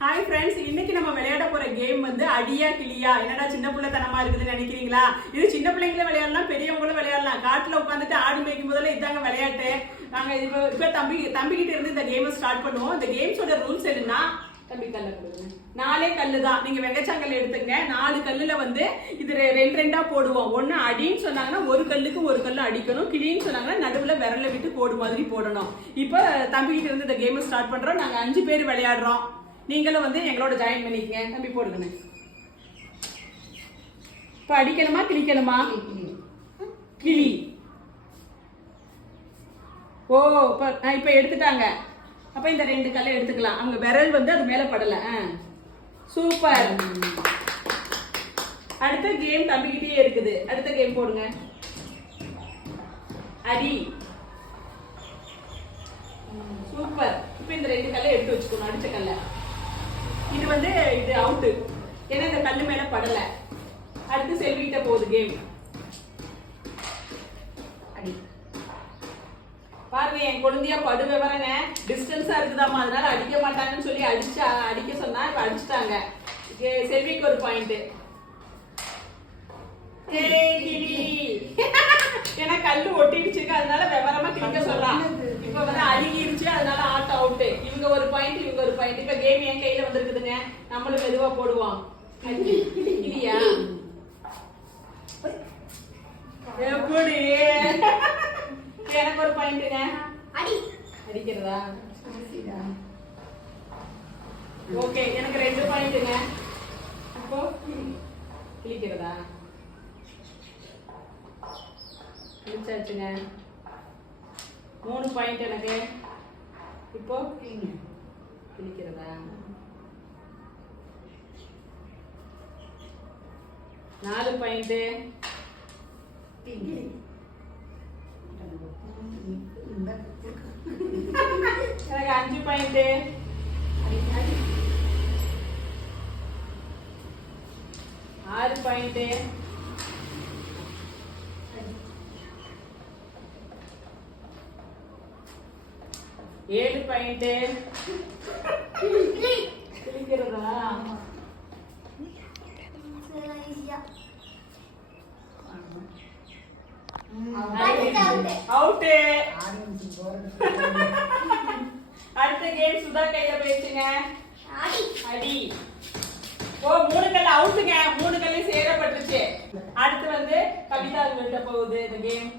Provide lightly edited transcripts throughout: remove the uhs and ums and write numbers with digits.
Hi friends, இன்னைக்கு நம்ம விளையாட போற கேம் வந்து அடியா கிளியா. என்னடா சின்ன பிள்ளைத்தனமா இருக்குதுன்னு நினைக்கிறீங்களா? இது சின்ன பிள்ளைங்களும் விளையாடலாம், பெரியவங்களும் விளையாடலாம். காட்டுல உட்காந்துட்டு ஆடு மேய்க்கும் போதுல இதாங்க விளையாட்டு. நாங்க இப்ப தம்பிக்கிட்ட இருந்து இந்த கேமை ஸ்டார்ட் பண்ணுவோம். இந்த கேம்ஸோட ரூல்ஸ் என்னன்னா, தம்பி கல்ல கொடுங்க. 4 கல்லு தான். நீங்க வெங்கச்சாங்கல் எடுத்துங்க. 4 கல்லுல வந்து இது ரெண்டா போடுவோம். ஒன்னு அடின்னு சொன்னாங்கன்னா ஒரு கல்லுக்கு ஒரு கல்லு அடிக்கணும். கிளின்னு சொன்னாங்கன்னா நடுவுல விரல விட்டு கோடு மாதிரி போடணும். இப்ப தம்பிக்கிட்ட இருந்து இந்த கேமை ஸ்டார்ட் பண்றோம். நாங்க 5 பேர் விளையாடுறோம். நீங்களும் வந்து எங்களோட ஜாயின் பண்ணிக்கங்க. தம்பி போடுங்க. இப்ப அடிக்கணுமா கிளிக்கணுமா? கிளி. ஓ, இப்ப எடுத்துட்டாங்க. அப்ப இந்த 2 கல்லை எடுத்துக்கலாம். அவங்க விரல் வந்து அது மேல படல. சூப்பர். அடுத்த கேம் தம்பிக்கிட்டே இருக்குது. அடுத்த கேம் போடுங்க. அடி. சூப்பர். இப்ப இந்த 2 கல்லை எடுத்து வச்சுக்கணும். அடிச்ச கல்லை இது வந்து இது அவுட்டு. ஏன்னா இந்த கல்லு மேல படல. அடுத்து செல்விட்ட போகுது கேம். அடி. பாருங்க, என் குழந்தையா படு விவரங்க. டிஸ்டன்ஸா இருக்குதாமா, அதனால அடிக்க மாட்டாங்கன்னு சொல்லி அடிக்க சொன்னா இப்ப அடிச்சிட்டாங்க. செல்விக்கு ஒரு பாயிண்ட். ஏன்னா கல்லு ஒட்டிடுச்சுங்க, அதனால விவரமா கிளிக்க சொல்லலாம். இப்ப வந்து அழுகிருச்சு, அதனால ஆட் அவுட். இவங்க ஒரு பாயிண்ட், இவங்க ஒரு பாயிண்ட். இப்ப கேம் என் கையில வந்திருக்குதுங்க. நம்மளும் மெதுவா போடுவோம். கிளியா எப்படி? எனக்கு ஒரு பாயிண்ட்ங்க. அடிக்கிறதா? ஓகே, எனக்கு 2 பாயிண்ட்ங்க. அப்போ கிளிக்கிறதா? கிழிச்சாச்சுங்க. 3 பாயிண்ட் எனக்கு. இப்போ கிழிக்கிறதா? 4 பாயிண்ட். எனக்கு 5 பாயிண்ட். 6 பாயிண்ட். 7 பாயிண்ட். கிளிக்கிறதா? அவுட். அடுத்த கேம் சுதா கையில போயிடுச்சுங்க. அடி. ஓ, 3 கல் அவுட்டுங்க. 3 கல்லே சேரப்பட்டுச்சு. அடுத்து வந்து கவிதா கிட்ட போகுது இந்த கேம்.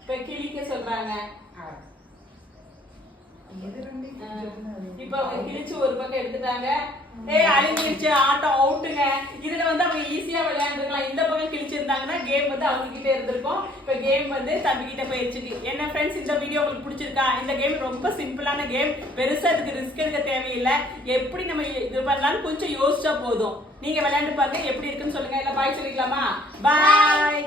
இப்ப கிளிக்க சொல்றாங்க. இப்ப அவங்க கிழிச்சு ஒரு பக்கம் எடுத்துட்டாங்க. அழிஞ்சிருச்சு, ஆட்டம் அவுட்டுங்க. இதுல வந்து அவங்க ஈஸியா விளையாண்டுருக்கலாம். இந்த பக்கம் கிழிச்சிருந்தாங்கன்னா கேம் வந்து அவங்க கிட்ட இருந்திருக்கும். இப்ப கேம் வந்து தம்பி கிட்ட போயிடுச்சு. என்ன ஃப்ரெண்ட்ஸ், இந்த வீடியோ உங்களுக்கு பிடிச்சிருக்கா? இந்த கேம் ரொம்ப சிம்பிளான கேம். பெருசா இதுக்கு ரிஸ்க் எடுக்க தேவையில்லை. எப்படி நம்ம இது பண்ணலாம்னு கொஞ்சம் யோசிச்சா போதும். நீங்க விளையாண்டு பாருங்க, எப்படி இருக்குன்னு சொல்லுங்க. இல்ல பாய் சொல்லிக்கலாமா? பாய்.